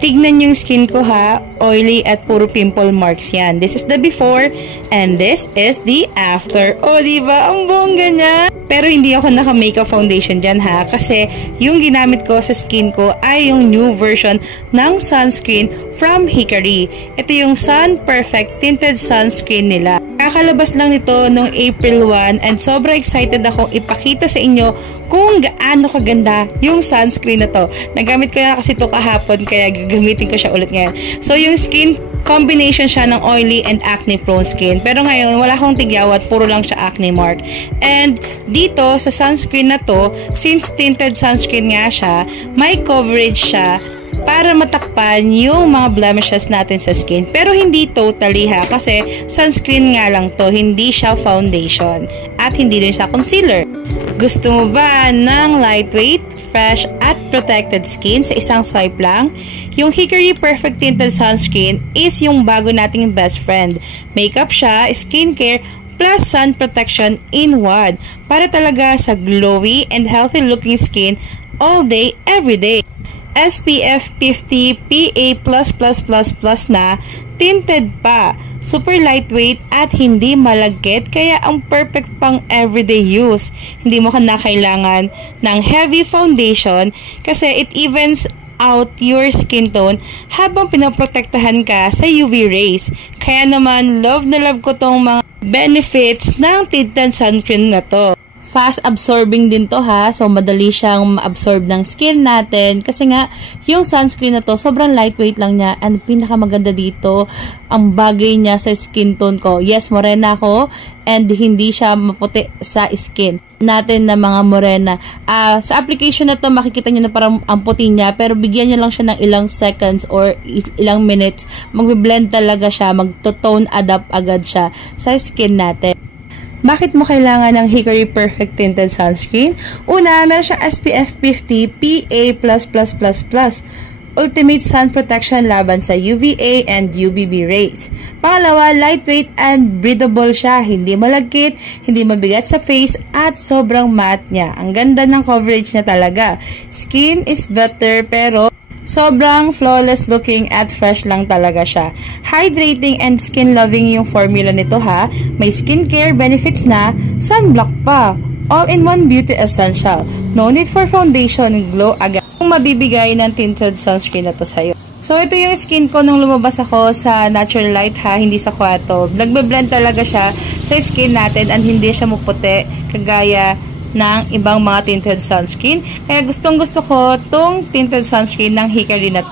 Tignan yung skin ko ha, oily at puro pimple marks yan. This is the before and this is the after. O, diba? Ang bongga niya. Pero hindi ako naka-makeup foundation dyan ha, kasi yung ginamit ko sa skin ko ay yung new version ng sunscreen from Hikari. Ito yung Sun Perfect Tinted Sunscreen nila. Kakalabas lang nito noong April 1 and sobra excited akong ipakita sa inyo kung gaano kaganda yung sunscreen na to. Nagamit ko na kasi ito kahapon kaya gagamitin ko siya ulit ngayon. So yung skin combination siya ng oily and acne prone skin. Pero ngayon wala akong tigyawat, puro lang siya acne mark. And dito sa sunscreen na to, since tinted sunscreen nga siya, may coverage siya para matakpan yung mga blemishes natin sa skin. Pero hindi totally ha, kasi sunscreen nga lang to, hindi siya foundation at hindi din siya concealer. Gusto mo ba ng lightweight, fresh at protected skin sa isang swipe lang? Yung Hikari Perfect Tinted Sunscreen is yung bago nating best friend. Makeup siya, skincare, plus sun protection in one para talaga sa glowy and healthy looking skin all day, every day. SPF 50 PA++++ na, tinted pa, super lightweight at hindi malagkit, kaya ang perfect pang everyday use. Hindi mo na kailangan ng heavy foundation kasi it evens out your skin tone habang pinaprotektahan ka sa UV rays. Kaya naman love na love ko tong mga benefits ng tinted sunscreen na to. Fast absorbing din to ha, so madali siyang ma-absorb ng skin natin kasi nga yung sunscreen na to sobrang lightweight lang niya, and pinakamaganda dito ang bagay niya sa skin tone ko. Yes, morena ako and hindi siya maputi sa skin natin na mga morena. Sa application na to makikita niyo na parang ang puti niya, pero bigyan niyo lang siya ng ilang seconds or ilang minutes, magbe-blend talaga siya, magto-tone adapt agad siya sa skin natin. Bakit mo kailangan ng Hikari Perfect Tinted Sunscreen? Una, meron siyang SPF 50 PA++++. Ultimate sun protection laban sa UVA and UVB rays. Pangalawa, lightweight and breathable siya. Hindi malagkit, hindi mabigat sa face, at sobrang matte niya. Ang ganda ng coverage niya talaga. Skin is better pero sobrang flawless looking at fresh lang talaga siya. Hydrating and skin loving yung formula nito ha. May skincare benefits na, sunblock pa. All-in-one beauty essential. No need for foundation, glow agad kung mabibigay ng tinted sunscreen na to sa'yo. So ito yung skin ko nung lumabas ako sa natural light ha, hindi sa kwarto. Nagbe-blend talaga siya sa skin natin and hindi siya maputi kagaya ng ibang mga tinted sunscreen. Kaya gustong gusto ko tong tinted sunscreen ng Hikari na